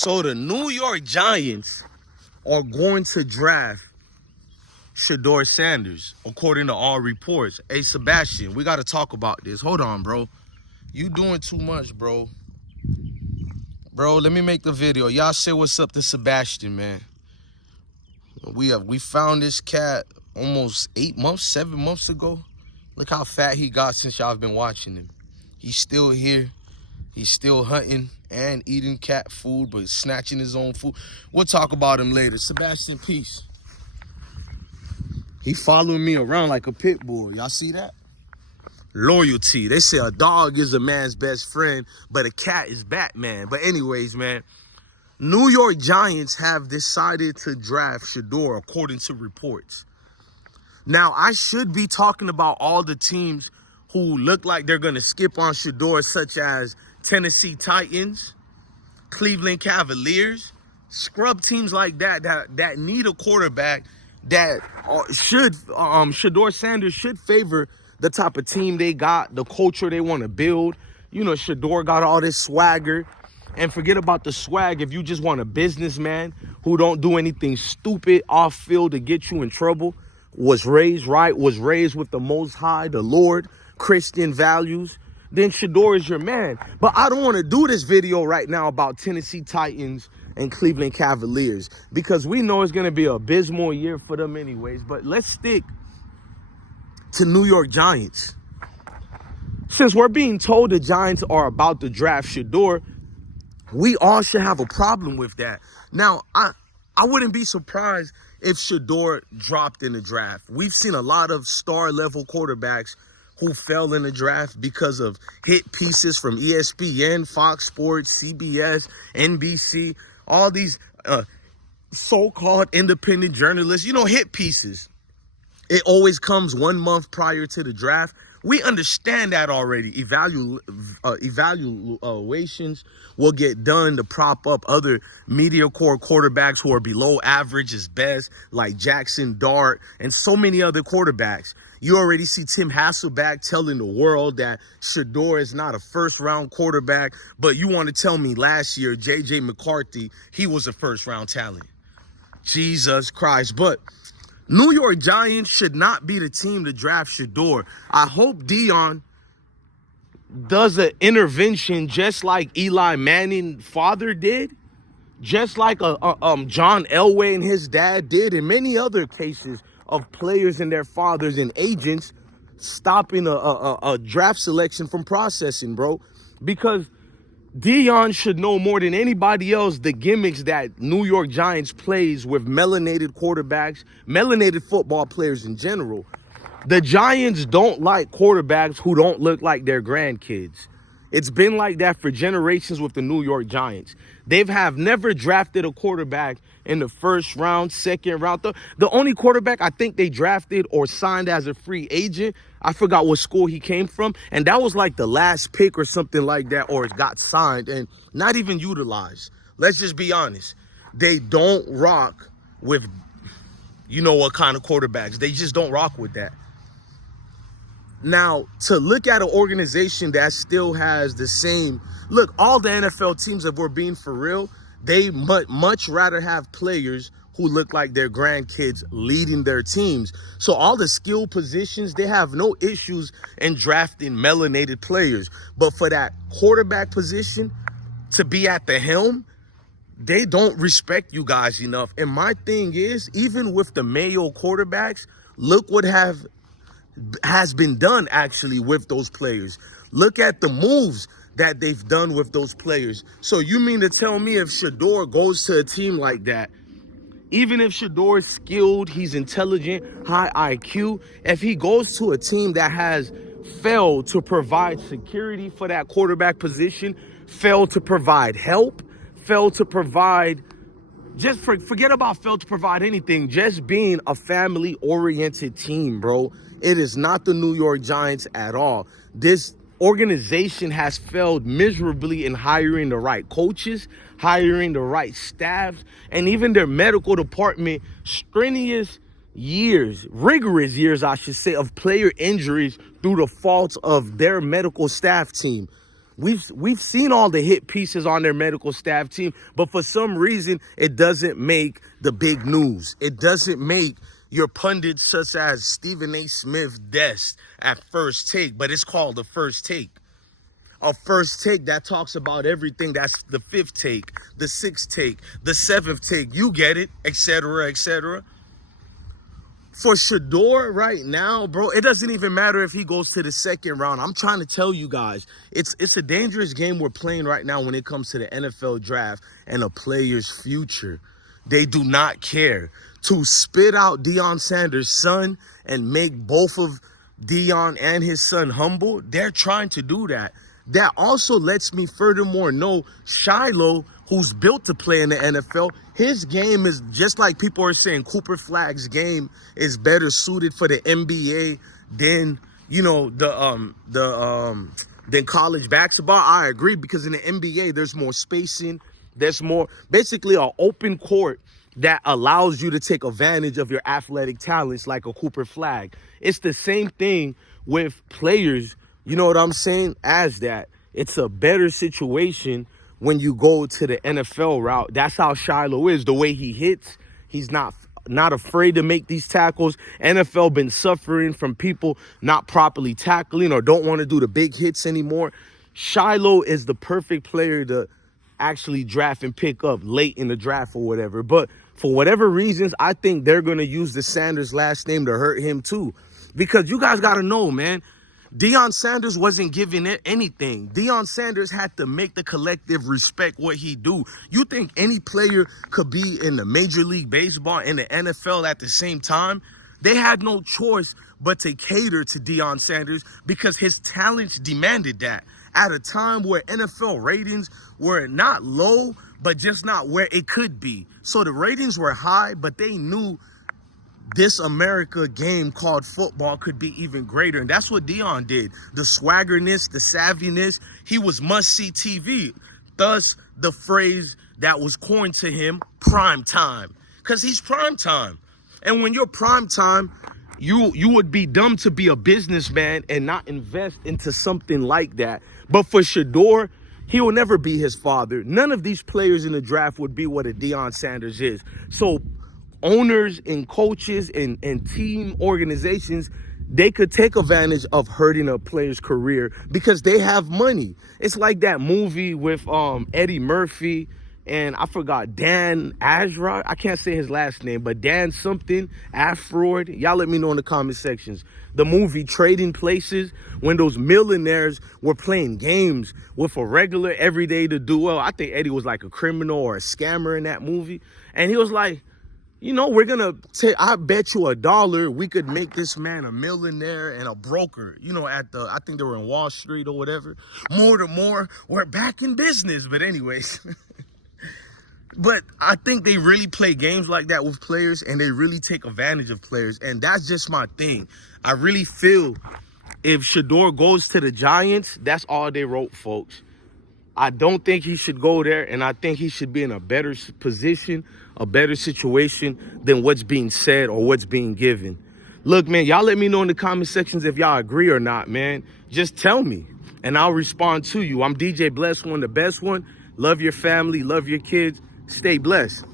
So the New York Giants are going to draft Shedeur Sanders, according to all reports. Hey, Sebastian, we got to talk about this. Hold on, bro. You doing too much, bro. Bro, let me make the video. Y'all say what's up to Sebastian, man. We found this cat almost 7 months ago. Look how fat he got since y'all been watching him. He's still here. He's still hunting and eating cat food, but snatching his own food. We'll talk about him later. Sebastian, peace. He following me around like a pit bull. Y'all see that? Loyalty. They say a dog is a man's best friend, but a cat is Batman. But anyways, man, New York Giants have decided to draft Shedeur, according to reports. Now, I should be talking about all the teams who look like they're going to skip on Shedeur, such as Tennessee Titans, Cleveland Cavaliers, scrub teams like that need a quarterback that Shedeur Sanders should favor the type of team they got, the culture they want to build. You know, Shedeur got all this swagger. And forget about the swag. If you just want a businessman who don't do anything stupid off field to get you in trouble, was raised right, was raised with the Most High, the Lord, Christian values, then Shedeur is your man. But I don't want to do this video right now about Tennessee Titans and Cleveland Cavaliers because we know it's going to be an abysmal year for them anyways. But let's stick to New York Giants. Since we're being told the Giants are about to draft Shedeur, we all should have a problem with that. Now, I wouldn't be surprised if Shedeur dropped in the draft. We've seen a lot of star-level quarterbacks who fell in the draft because of hit pieces from ESPN, Fox Sports, CBS, NBC, all these so-called independent journalists, you know, hit pieces. It always comes 1 month prior to the draft. We understand that already. Evaluations will get done to prop up other mediocre quarterbacks who are below average as best, like Jackson Dart and so many other quarterbacks. You already see Tim Hasselbeck telling the world that Shedeur is not a first-round quarterback, but you want to tell me last year, J.J. McCarthy, he was a first-round talent. Jesus Christ. But New York Giants should not be the team to draft Shedeur. I hope Deion does an intervention just like Eli Manning's father did, just like John Elway and his dad did, and many other cases of players and their fathers and agents stopping a draft selection from processing, bro. Because Deion should know more than anybody else the gimmicks that New York Giants plays with melanated quarterbacks, melanated football players in general. The Giants don't like quarterbacks who don't look like their grandkids. It's been like that for generations with the New York Giants. They have never drafted a quarterback in the first round, second round. The only quarterback I think they drafted or signed as a free agent, I forgot what school he came from, and that was like the last pick or something like that, or it got signed and not even utilized. Let's just be honest. They don't rock with, you know what kind of quarterbacks. They just don't rock with that. Now, to look at an organization that still has the same, look, all the NFL teams, if we're being for real, they much rather have players who look like their grandkids leading their teams. So all the skill positions, they have no issues in drafting melanated players. But for that quarterback position to be at the helm, they don't respect you guys enough. And my thing is, even with the Mayo quarterbacks, look what has been done actually with those players. Look at the moves that they've done with those players. So you mean to tell me if Shedeur goes to a team like that, even if Shedeur is skilled, he's intelligent, high IQ, if he goes to a team that has failed to provide security for that quarterback position, failed to provide help, failed to provide, just forget about failed to provide anything, just being a family-oriented team, bro. It is not the New York Giants at all. This organization has failed miserably in hiring the right coaches, hiring the right staff, and even their medical department, rigorous years, I should say, of player injuries through the faults of their medical staff team. We've seen all the hit pieces on their medical staff team, but for some reason, it doesn't make the big news. It doesn't make your pundits such as Stephen A. Smith desk at First Take, but it's called the First Take. A First Take that talks about everything. That's the fifth take, the sixth take, the seventh take. You get it, etc., etc. For Shedeur right now, bro, it doesn't even matter if he goes to the second round. I'm trying to tell you guys, it's a dangerous game we're playing right now when it comes to the NFL draft and a player's future. They do not care. To spit out Deion Sanders' son and make both of Deion and his son humble, they're trying to do that. That also lets me furthermore know Shiloh, who's built to play in the NFL, his game is just like people are saying Cooper Flagg's game is better suited for the NBA than, you know, than college basketball. I agree, because in the NBA there's more spacing, there's more basically an open court that allows you to take advantage of your athletic talents like a Cooper Flagg. It's the same thing with players, you know what I'm saying, as that. It's a better situation when you go to the NFL route. That's how Shiloh is. The way he hits, he's not afraid to make these tackles. NFL been suffering from people not properly tackling or don't want to do the big hits anymore. Shiloh is the perfect player to actually draft and pick up late in the draft or whatever. But for whatever reasons, I think they're going to use the Sanders last name to hurt him too. Because you guys got to know, man, Deion Sanders wasn't giving it anything. Deion Sanders had to make the collective respect what he do. You think any player could be in the Major League Baseball and the NFL at the same time? They had no choice but to cater to Deion Sanders because his talents demanded that. At a time where NFL ratings were not low, but just not where it could be. So the ratings were high, but they knew this America game called football could be even greater. And that's what Deion did. The swaggerness, the savviness, he was must-see TV. Thus, the phrase that was coined to him, prime time. Because he's prime time. And when you're prime time, you would be dumb to be a businessman and not invest into something like that. But for Shedeur, he will never be his father. None of these players in the draft would be what a Deion Sanders is. So owners and coaches and team organizations, they could take advantage of hurting a player's career because they have money. It's like that movie with Eddie Murphy and I forgot, Dan Aykroyd. I can't say his last name, but Dan something, Aykroyd. Y'all let me know in the comment sections. The movie Trading Places, when those millionaires were playing games with a regular everyday to do well. I think Eddie was like a criminal or a scammer in that movie. And he was like, you know, we're going to take, I bet you $1 we could make this man a millionaire and a broker, you know, at the, I think they were in Wall Street or whatever. More to more, we're back in business. But anyways, but I think they really play games like that with players and they really take advantage of players. And that's just my thing. I really feel if Shedeur goes to the Giants, that's all they wrote, folks. I don't think he should go there, and I think he should be in a better position, a better situation than what's being said or what's being given. Look, man, y'all let me know in the comment sections if y'all agree or not, man. Just tell me, and I'll respond to you. I'm DJ Blessone, the best one. Love your family, love your kids. Stay blessed.